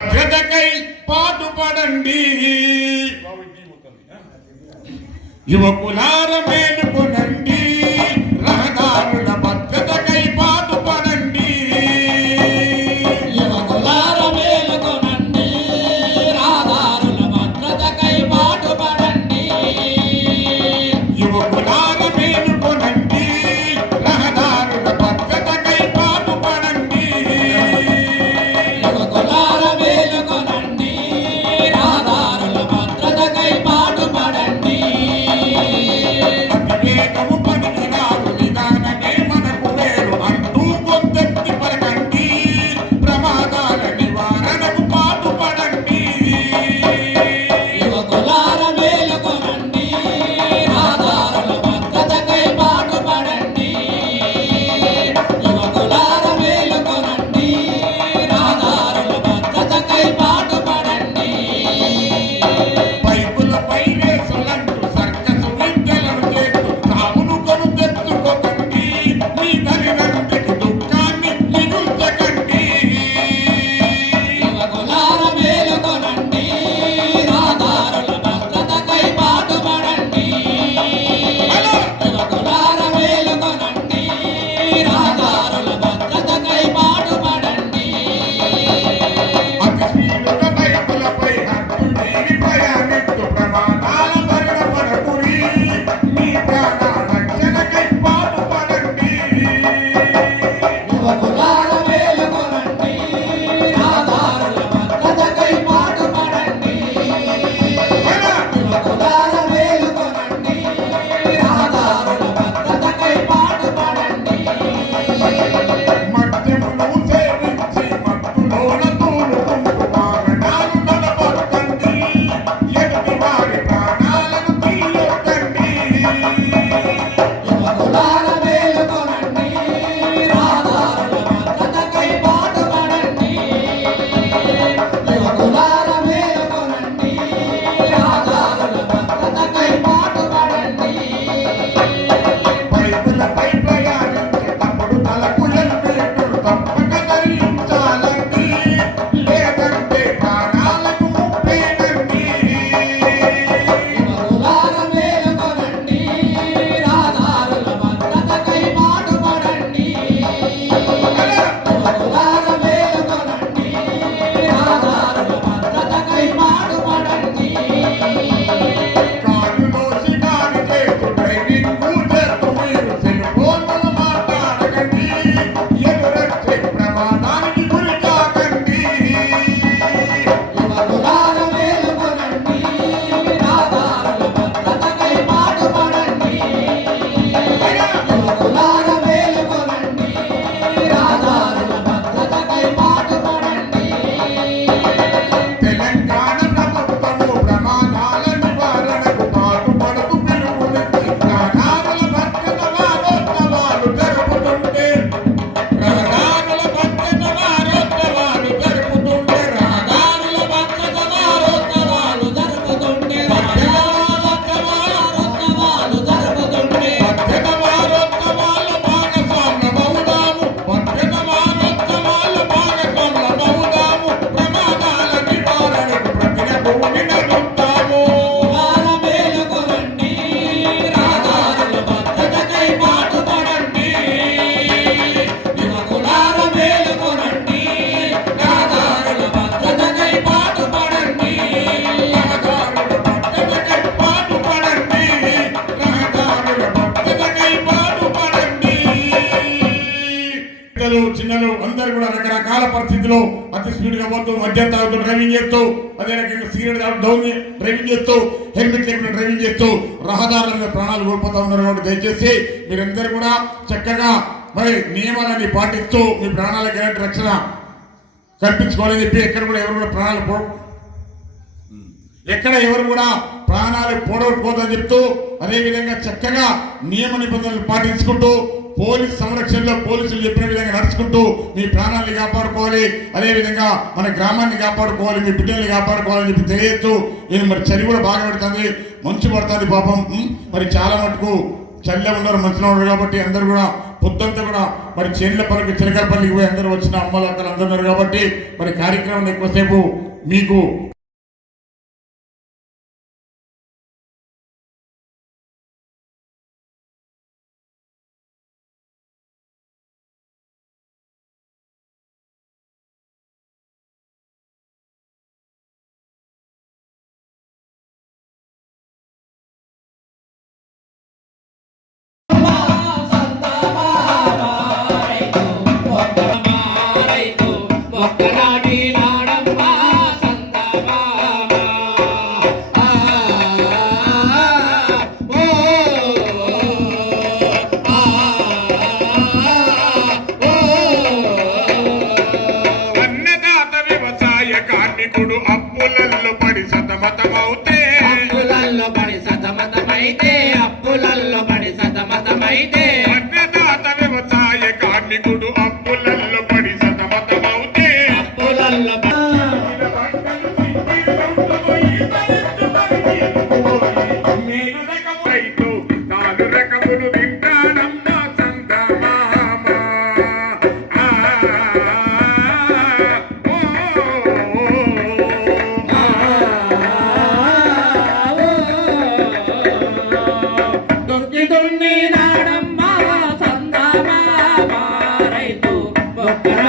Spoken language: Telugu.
జతకై పాటుపడండి, యువకులార మేలుకొనండి, రహదారుల భద్రతకై పాటుపడండి. యువకులార మేలుకొనండి, రహదారుల భద్రతకై పాటుపడండి. యువకులార మేలుకొనండి, రహదారుల భద్రతకై పాటుపడండి. యువకులార మేలుకొనండి, రహదారుల భద్రతకై పాటుపడండి. అతివేగము పనికిరాదు, విధానమే మనకు వేరు అంటూ గొంతెత్తి పలకండి, ప్రమాదాల నివారణకు పాటుపడండి. యువకులార మేలుకొనండి, రహదారుల భద్రతకై పాటుపడండి. యువకులార మేలుకొనండి, రహదారుల భద్రతకై పాటుపడండి. పైపులపై రేసులంటూ సర్కసు విద్యలను చేస్తూ తామును కొనుతెత్తుకోకండి, మీ తల్లిదండ్రికి దుఃఖాన్ని మిగుల్చకండి. యువకులార మేలుకొనండి, రహదారుల భద్రతకై పాటుపడండి. యువకులార మేలుకొనండి, రహదారుల భద్రతకై పాటుపడండి. అతి స్పీడుగా బైకులపై హద్దు మీరి ప్రయాణిస్తూ ప్రమాదాల బారిన పడకురి, మీ ప్రాణ రక్షణకై పాటుపడండి. యువకులార మేలుకొనండి, రహదారుల భద్రతకై పాటుపడండి. యువకులార మేలుకొనండి, రహదారుల భద్రతకై పాటుపడండి. మద్యమును సేవించి మత్తులోన తూలుకుంటూ వాహనాలు నడపొద్దండి, ఎదుటి వారి ప్రాణాలను తీయొద్దండి. యువకులార మేలుకొనండి, రహదారుల భద్రతకై పాటుపడండి. యువకులార మేలుకొనండి, రహదారుల భద్రతకై పాటుపడండి. బైకులపై ప్రయాణించేటప్పుడు తలకు హెల్మెట్లు తప్పక ధరించాలండి, లేదంటే ప్రాణాలకు ముప్పేనండి. యువకులార మేలుకొనండి, రహదారుల భద్రతకై పాటుపడండి. యువకులార మేలుకొనండి, రహదారుల భద్రతకై పాటుపడండి. కారులో షికారు చేస్తూ డ్రైవింగ్ చేస్తూ మీరు సెల్ ఫోన్లు మాట్లాడకండి, ఎదురొచ్చే ప్రమాదానికి గురి కాకండి. యువకులార మేలుకొనండి, రహదారుల భద్రతకై పాటుపడండి. యువకులార మేలుకొనండి, రహదారుల భద్రతకై పాటుపడండి. తెలంగాణ ప్రభుత్వము ప్రమాదాల నివారణకు పాటుపడుతూ పిలుపునిచ్చి రహదారుల భద్రత వారోత్సవాలు జరుపుతుంటే, రహదారుల భద్రత వారోత్సవాలు జరుపుతుంటే, రహదారుల భద్రత వారోత్సవాలు జరుపుతుంటే భద్రత వారోత్సవాలు భాగస్వామ్యమవుదాము, భద్రత వారోత్సవాలు భాగస్వామ్యమవుదాము, ప్రమాదాల నివారణకు ప్రతినభూమి నడుస్తాము. యువకులార మేలుకొనండి, రహదారుల భద్రతకై పాటుపడండి. యువకులార మేలుకొనండి, రహదారుల భద్రతకై పాటుపడండి. రహదారుల భద్రతకై పాటుపడండి, రహదారుల భద్రతకై పాటుపడండి. పెద్దలు చిన్నలు అందరూ కూడా రకరకాల పరిస్థితుల్లో అతి స్పీడ్ గా పోతూ మద్యం తాగుతూ డ్రైవింగ్ చేస్తూ, అదే రకంగా సిగరెట్ డౌన్ డ్రైవింగ్ చేస్తూ, హెల్మెట్ లేకుండా డ్రైవింగ్ చేస్తూ రహదారుల మీద ప్రాణాలు కోల్పోతా ఉన్నారు. కాబట్టి దయచేసి మీరందరూ కూడా చక్కగా మరి నియమాలన్నీ పాటిస్తూ మీ ప్రాణాలకు ఎలాంటి రక్షణ కల్పించుకోవాలని చెప్పి ఎక్కడ కూడా ఎవరు కూడా ఎక్కడ ఎవరు కూడా ప్రాణాలు పోగొట్టుకోదని చెప్తూ, అదేవిధంగా చక్కగా నియమ నిబంధనలు పాటించుకుంటూ పోలీస్ సంరక్షణలో పోలీసులు చెప్పిన విధంగా నడుచుకుంటూ మీ ప్రాణాన్ని కాపాడుకోవాలి, అదేవిధంగా మన గ్రామాన్ని కాపాడుకోవాలి, మీ బిడ్డల్ని కాపాడుకోవాలని చెప్పి తెలియజేస్తూ, నేను మరి చలి కూడా బాగా పెడుతుంది, మంచు పడుతుంది పాపం. మరి చాలా మటుకు చల్లగా ఉన్నారు, మంచిగా ఉన్నారు కాబట్టి అందరూ కూడా పొద్దంతా కూడా మరి చేర్లపల్లికి చిలకలపల్లికి పోయి అందరూ వచ్చిన అమ్మలు అక్కలు అందరూ ఉన్నారు కాబట్టి మరి కార్యక్రమం ఎక్కువసేపు మీకు ఒక్కనాటి నాడమ్మ సందమామ అన్నదాత వ్యవసాయ కార్మికుడు అప్పులల్లో పడి సతమతమవుతే అప్పులల్లో పడి సతమతమైతే అప్పులల్లో పడి సతమతమైతే అన్నదాత వ్యవసాయ కార్మికుడు అప్పులల్లో పడి సతమతమవుతే అప్పులల్లో మేలు రకము రైతు నాలు రకములు తింటాడమ్మ సందమామ దొంగి దున్ని నాడమ్మ సందమామ రైతు ఒక్క